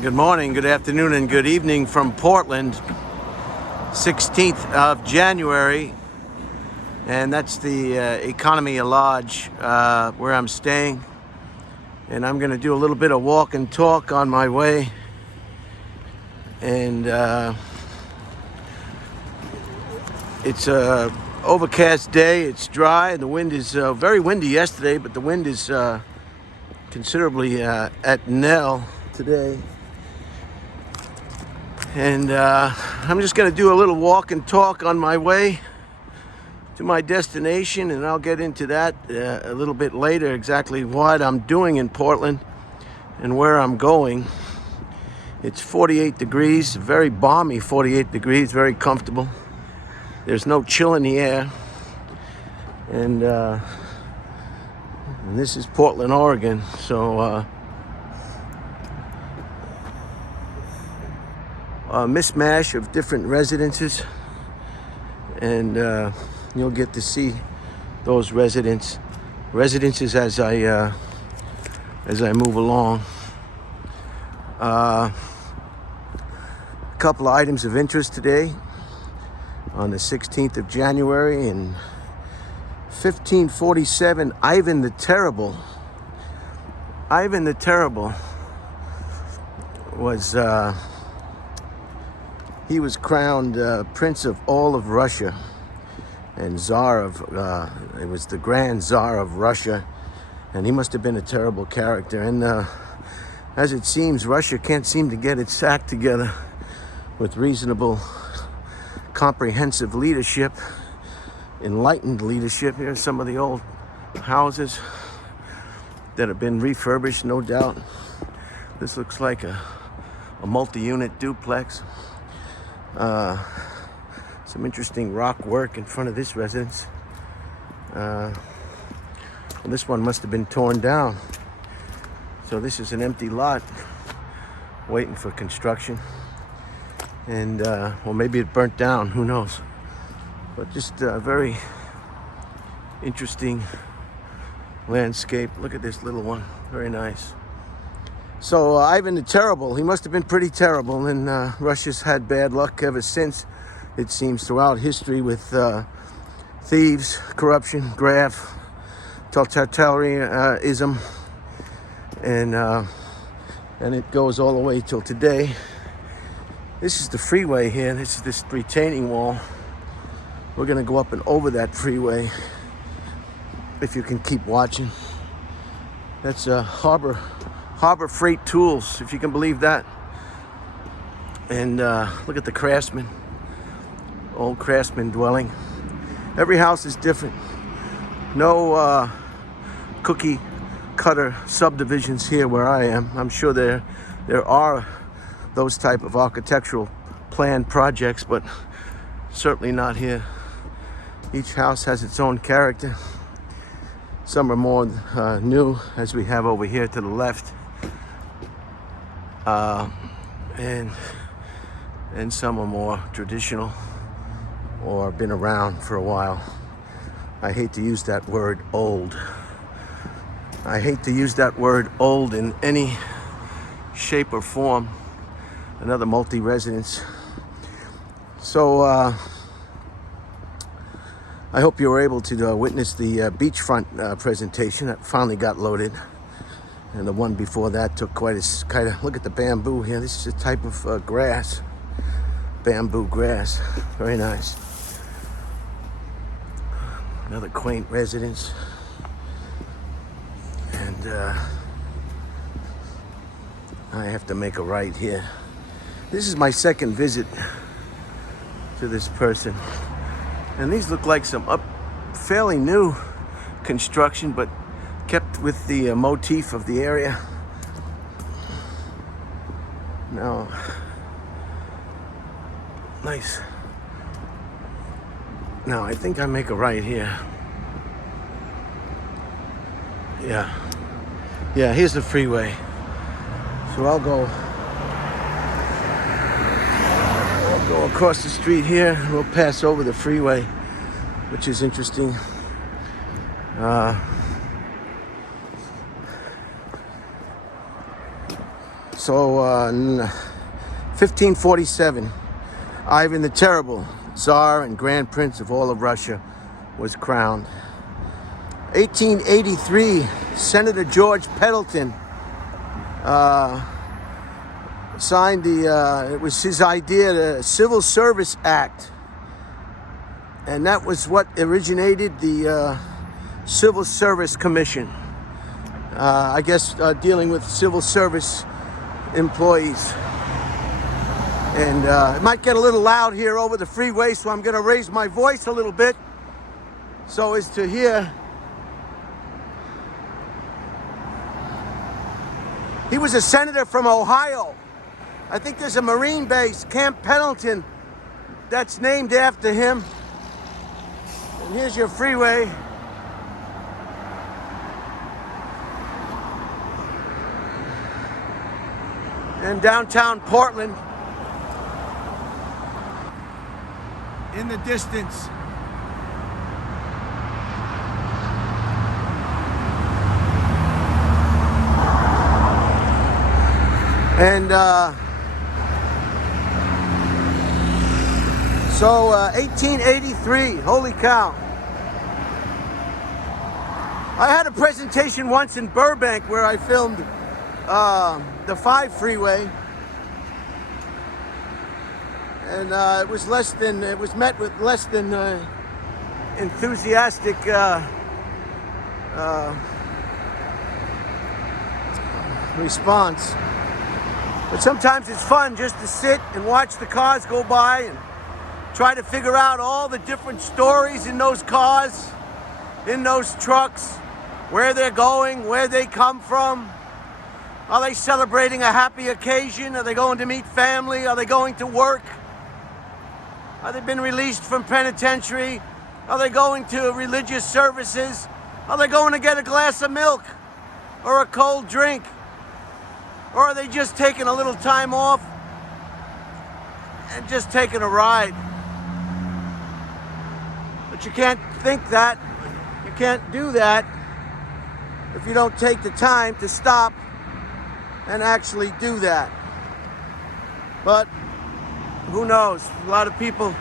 Good morning, good afternoon, and good evening from Portland, 16th of January. And that's the Economy Lodge where I'm staying. And I'm going to do a little bit of walk and talk on my way. And it's a overcast day, it's dry, and the wind is very windy yesterday, but the wind is considerably at nil today. And I'm just going to do a little walk and talk on my way to my destination, and I'll get into that a little bit later, exactly what I'm doing in Portland and where I'm going. It's 48 degrees, very balmy 48 degrees, very comfortable. There's no chill in the air. And this is Portland, Oregon. So a mishmash of different residences, and you'll get to see those residences as I move along. A couple of items of interest today on the 16th of January. In 1547, Ivan the Terrible was he was crowned Prince of all of Russia and Tsar of, it was the Grand Tsar of Russia, and he must have been a terrible character. And as it seems, Russia can't seem to get its act together with reasonable, comprehensive leadership, enlightened leadership. Here are some of the old houses that have been refurbished, no doubt. This looks like a multi-unit duplex. Some interesting rock work in front of this residence. And this one must have been torn down. So this is an empty lot waiting for construction. And, well, maybe it burnt down, who knows. But just a very interesting landscape. Look at this little one, very nice. So Ivan the Terrible, he must have been pretty terrible, and Russia's had bad luck ever since, it seems, throughout history with thieves, corruption, graft, totalitarianism, and it goes all the way till today. This is the freeway here. This is this retaining wall. We're gonna go up and over that freeway if you can keep watching. That's a Harbor Freight Tools, if you can believe that. And look at the Craftsman, old Craftsman dwelling. Every house is different. No cookie cutter subdivisions here where I am. I'm sure there are those type of architectural plan projects, but certainly not here. Each house has its own character. Some are more new, as we have over here to the left. And some are more traditional or been around for a while. I hate to use that word old. I hate to use that word old in any shape or form. Another multi-residence. So I hope you were able to witness the beachfront presentation that finally got loaded. And the one before that took quite a kind of, look at the bamboo here. This is a type of grass, bamboo grass, very nice. Another quaint residence. And I have to make a right here. This is my second visit to this person. And these look like some fairly new construction, but kept with the motif of the area. Now, nice. Now, I think I make a right here. Yeah, here's the freeway. So I'll go across the street here, and we'll pass over the freeway, which is interesting. So, 1547, Ivan the Terrible, Tsar and Grand Prince of all of Russia, was crowned. 1883, Senator George Pendleton signed it was his idea, the Civil Service Act. And that was what originated the Civil Service Commission. I guess dealing with civil service employees. And it might get a little loud here over the freeway, so I'm going to raise my voice a little bit so as to hear. He was a senator from Ohio. I think there's a Marine base, Camp Pendleton, that's named after him. And here's your freeway. In downtown Portland, in the distance. And so 1883, holy cow. I had a presentation once in Burbank where I filmed the 5 freeway, and it was met with less than enthusiastic response. But sometimes it's fun just to sit and watch the cars go by and try to figure out all the different stories in those cars, in those trucks, where they're going, where they come from. Are they celebrating a happy occasion? Are they going to meet family? Are they going to work? Are they been released from penitentiary? Are they going to religious services? Are they going to get a glass of milk or a cold drink? Or are they just taking a little time off and just taking a ride? But you can't think that. You can't do that if you don't take the time to stop and actually do that. But who knows? A lot of people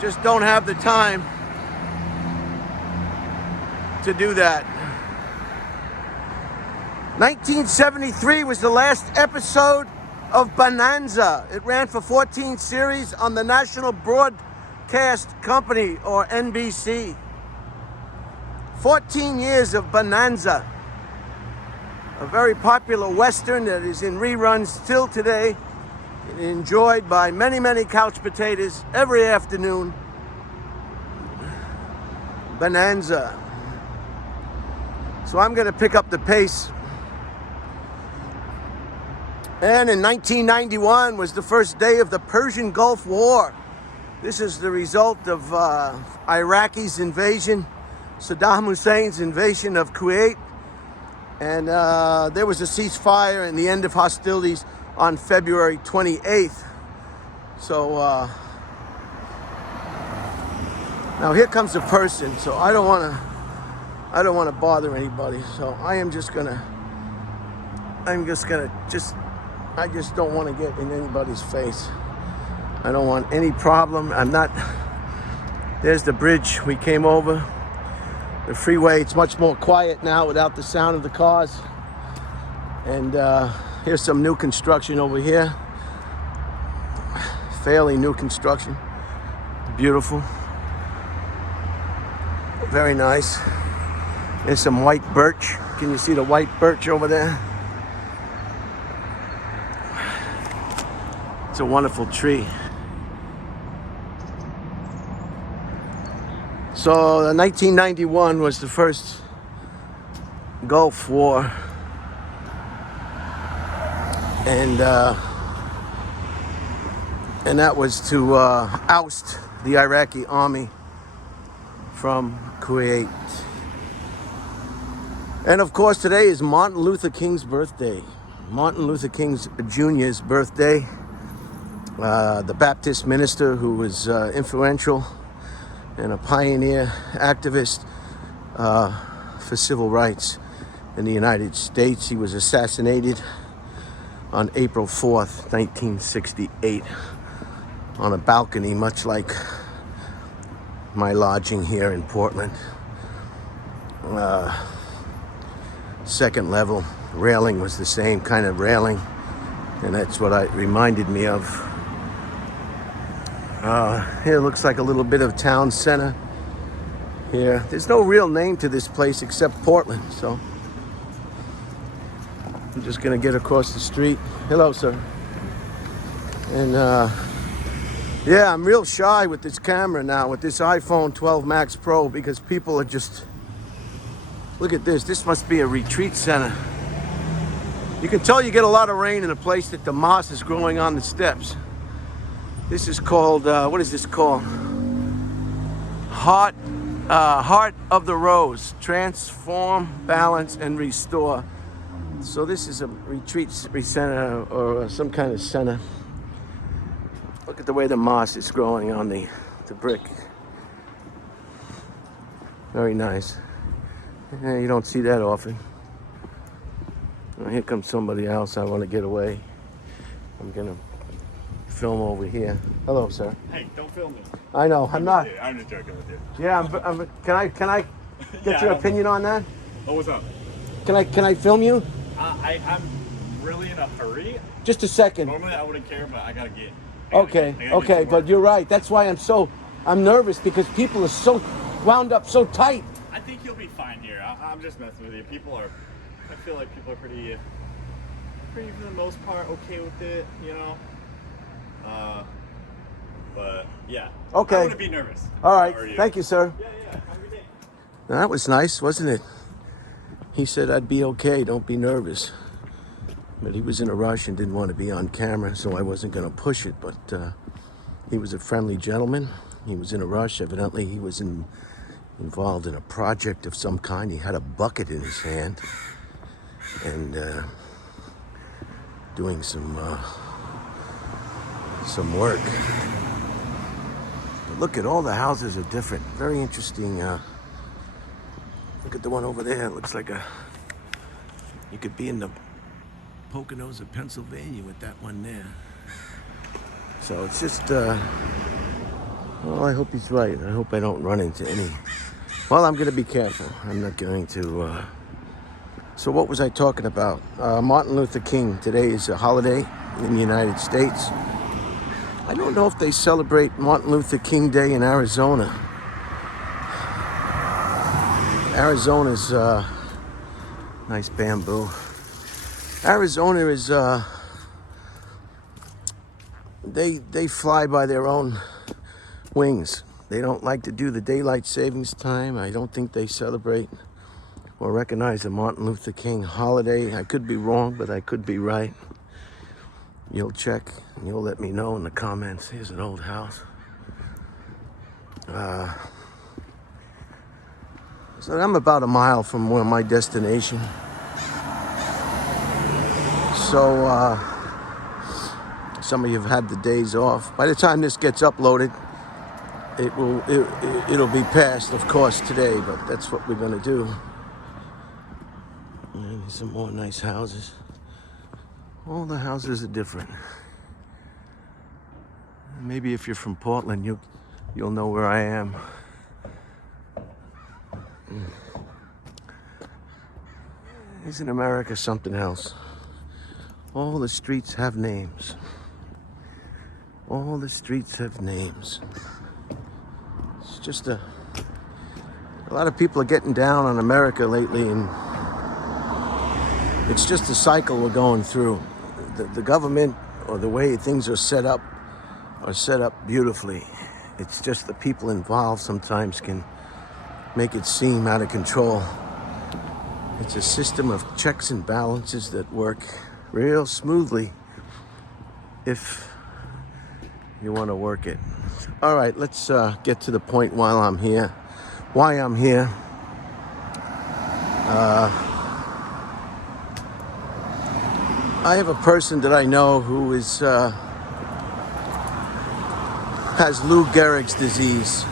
just don't have the time to do that. 1973 was the last episode of Bonanza. It ran for 14 series on the National Broadcast Company, or NBC. 14 years of Bonanza. A very popular Western that is in reruns still today, enjoyed by many, many couch potatoes every afternoon. Bonanza. So I'm going to pick up the pace. And in 1991 was the first day of the Persian Gulf War. This is the result of Iraq's invasion, Saddam Hussein's invasion of Kuwait. And there was a ceasefire and the end of hostilities on February 28th. So now here comes a person. So I don't want to bother anybody. So I just don't want to get in anybody's face. I don't want any problem. There's the bridge we came over. The freeway, it's much more quiet now without the sound of the cars. And here's some new construction over here. Fairly new construction. Beautiful. Very nice. There's some white birch. Can you see the white birch over there? It's a wonderful tree. So 1991 was the first Gulf War. And that was to oust the Iraqi army from Kuwait. And of course today is Martin Luther King's birthday. Martin Luther King Jr.'s birthday. The Baptist minister who was influential and a pioneer activist for civil rights in the United States. He was assassinated on April 4th, 1968, on a balcony, much like my lodging here in Portland. Second level railing was the same kind of railing, and that's what it reminded me of. Here looks like a little bit of town center here. There's no real name to this place except Portland, so I'm just gonna get across the street. Hello, sir. And yeah, I'm real shy with this camera now, with this iPhone 12 Max Pro, because people are just, look at this. This must be a retreat center. You can tell you get a lot of rain in a place that the moss is growing on the steps. This is called, what is this called? Heart of the Rose. Transform, balance, and restore. So this is a retreat center, or some kind of center. Look at the way the moss is growing on the brick. Very nice. You don't see that often. Well, here comes somebody else. I want to get away. I'm gonna film over here. Hello, sir. Hey, don't film me. I know. I'm not. I'm just joking with you. Yeah. Can I get your opinion on that? Oh, what's up? Can I film you? I'm really in a hurry. Just a second. Normally I wouldn't care, but I gotta get. Okay. But you're right. That's why I'm nervous, because people are so wound up so tight. I think you'll be fine here. I'm just messing with you. I feel like people are pretty for the most part okay with it, you know. But yeah. Okay. I wouldn't be nervous. All right. Thank you, sir. Yeah. Have a good day. Now, that was nice, wasn't it? He said I'd be okay. Don't be nervous. But he was in a rush and didn't want to be on camera, so I wasn't going to push it. But he was a friendly gentleman. He was in a rush. Evidently, he was involved in a project of some kind. He had a bucket in his hand and doing some work. But look at all the houses are different. Very interesting. Look at the one over there. It looks like you could be in the Poconos of Pennsylvania with that one there. So it's just, well, I hope he's right. I hope I don't run into any. Well, I'm going to be careful. I'm not going to. So what was I talking about? Martin Luther King. Today is a holiday in the United States. I don't know if they celebrate Martin Luther King Day in Arizona. Arizona's nice bamboo. Arizona is they fly by their own wings. They don't like to do the daylight savings time. I don't think they celebrate or recognize the Martin Luther King holiday. I could be wrong, but I could be right. You'll check and you'll let me know in the comments. Here's an old house. So I'm about a mile from where my destination. So some of you have had the days off. By the time this gets uploaded, it'll be past, of course, today, but that's what we're gonna do. And some more nice houses. All the houses are different. Maybe if you're from Portland, you'll know where I am. Isn't America something else? All the streets have names. All the streets have names. It's just a lot of people are getting down on America lately, and it's just a cycle we're going through. The government, or the way things are set up beautifully. It's just the people involved sometimes can make it seem out of control. It's a system of checks and balances that work real smoothly if you want to work it. All right, let's get to the point while I'm here. Why I'm here. I have a person that I know who has Lou Gehrig's disease.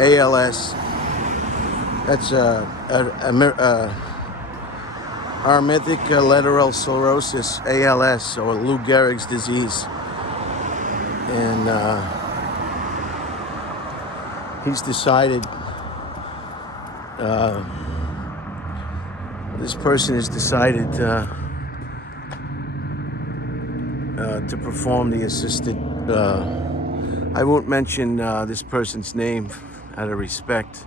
ALS. That's arrhythmic lateral sclerosis, ALS, or Lou Gehrig's disease. And he's decided, this person has decided to perform the assisted, I won't mention this person's name out of respect,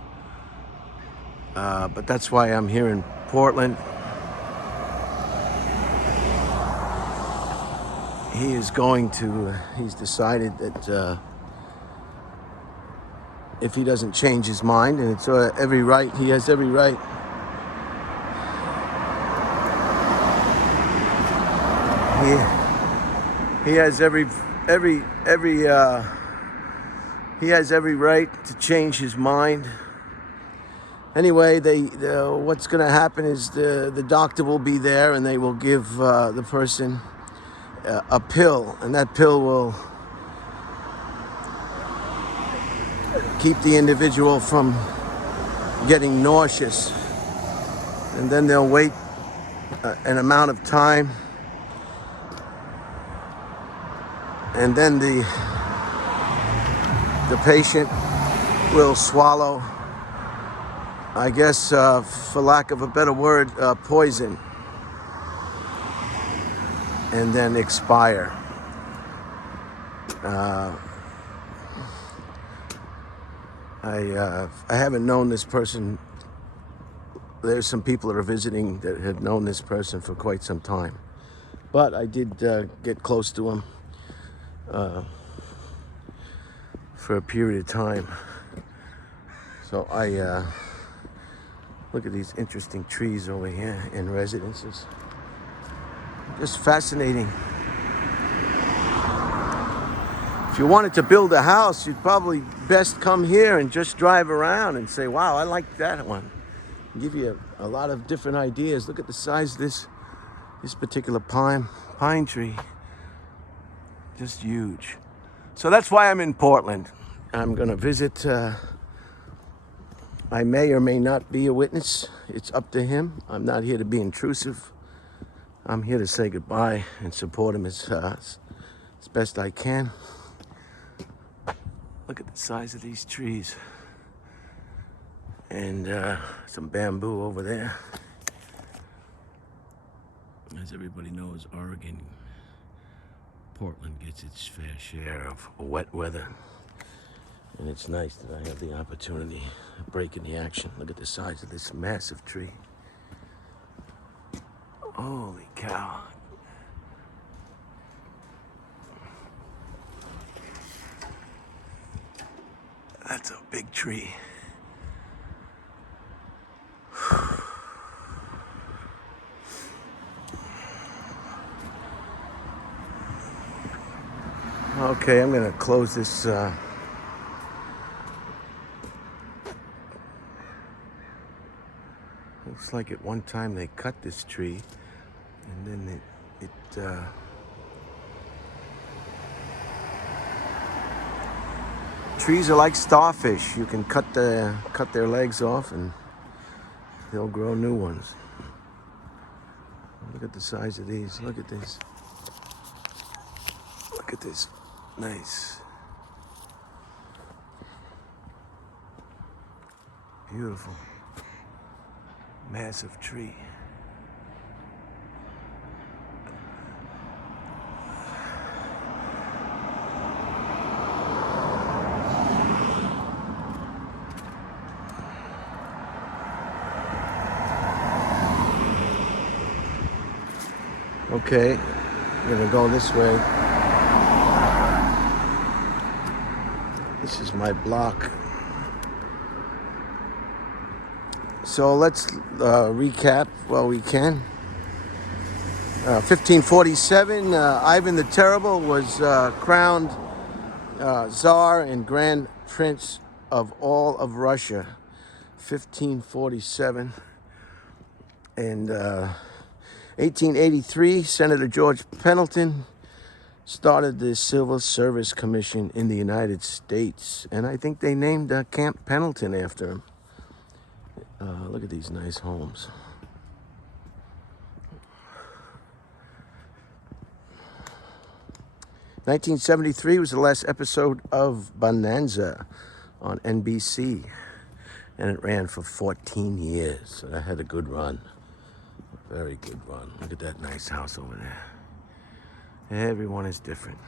but that's why I'm here in Portland. He's decided that if he doesn't change his mind, and it's every right, he has every right. He has every right to change his mind. Anyway, what's going to happen is the doctor will be there, and they will give the person a pill, and that pill will keep the individual from getting nauseous. And then they'll wait an amount of time, and then the patient will swallow, I guess, for lack of a better word, poison, and then expire. I haven't known this person. There's some people that are visiting that have known this person for quite some time, but I did get close to him for a period of time. So I look at these interesting trees over here in residences. Just fascinating. If you wanted to build a house, you'd probably best come here and just drive around and say, wow, I like that one. Give you a lot of different ideas. Look at the size of this particular pine tree. Just huge. So that's why I'm in Portland. I'm going to visit. I may or may not be a witness. It's up to him. I'm not here to be intrusive. I'm here to say goodbye and support him as best I can. Look at the size of these trees. And some bamboo over there. As everybody knows, Oregon, Portland gets its fair share of wet weather. And it's nice that I have the opportunity of breaking the action. Look at the size of this massive tree. Holy cow. That's a big tree. Okay, I'm gonna close this. Looks like at one time they cut this tree, and then trees are like starfish. You can cut their legs off, and they'll grow new ones. Look at the size of these. Look at this. Look at this. Nice. Beautiful. Massive tree. Okay, I'm gonna go this way. This is my block. So let's recap while we can. 1547, Ivan the Terrible was crowned Tsar and Grand Prince of all of Russia. 1547. And 1883, Senator George Pendleton started the Civil Service Commission in the United States. And I think they named Camp Pendleton after him. Look at these nice homes. 1973 was the last episode of Bonanza on NBC, and it ran for 14 years. So that had a good run, a very good run. Look at that nice house over there. Everyone is different.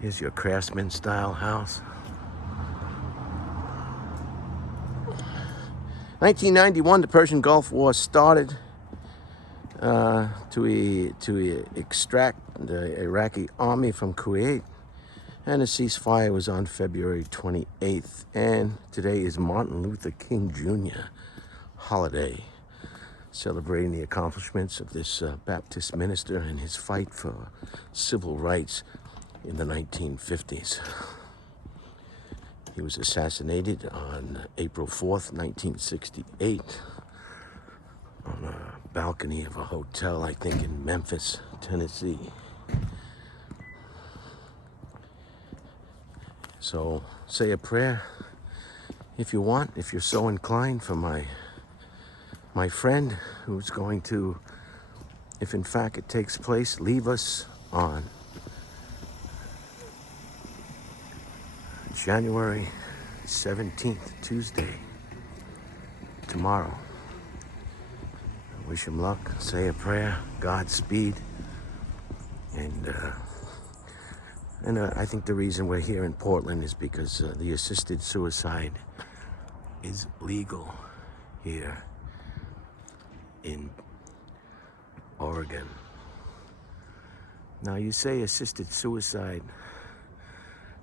Here's your craftsman style house. 1991, the Persian Gulf War started to extract the Iraqi army from Kuwait, and the ceasefire was on February 28th. And today is Martin Luther King Jr. holiday, celebrating the accomplishments of this Baptist minister and his fight for civil rights in the 1950s. He was assassinated on April 4th, 1968, on a balcony of a hotel, I think in Memphis, Tennessee. So say a prayer if you want, if you're so inclined, for my friend who's going to, if in fact it takes place, leave us on January 17th, Tuesday, tomorrow. I wish him luck, say a prayer, Godspeed, and I think the reason we're here in Portland is because the assisted suicide is legal here in Oregon. Now you say assisted suicide,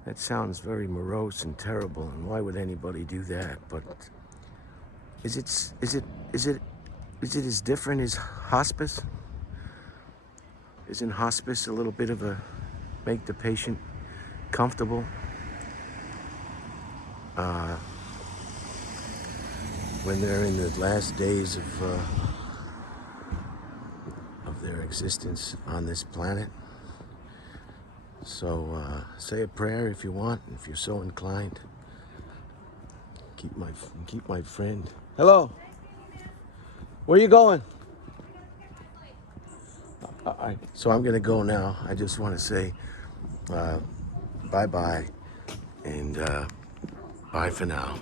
that sounds very morose and terrible, and why would anybody do that? But is it as different as hospice? Isn't hospice a little bit of a make the patient comfortable? When they're in the last days of their existence on this planet. So say a prayer if you want, if you're so inclined. Keep my friend. Hello. Where are you going? All right. So I'm gonna go now. I just want to say bye-bye and bye for now.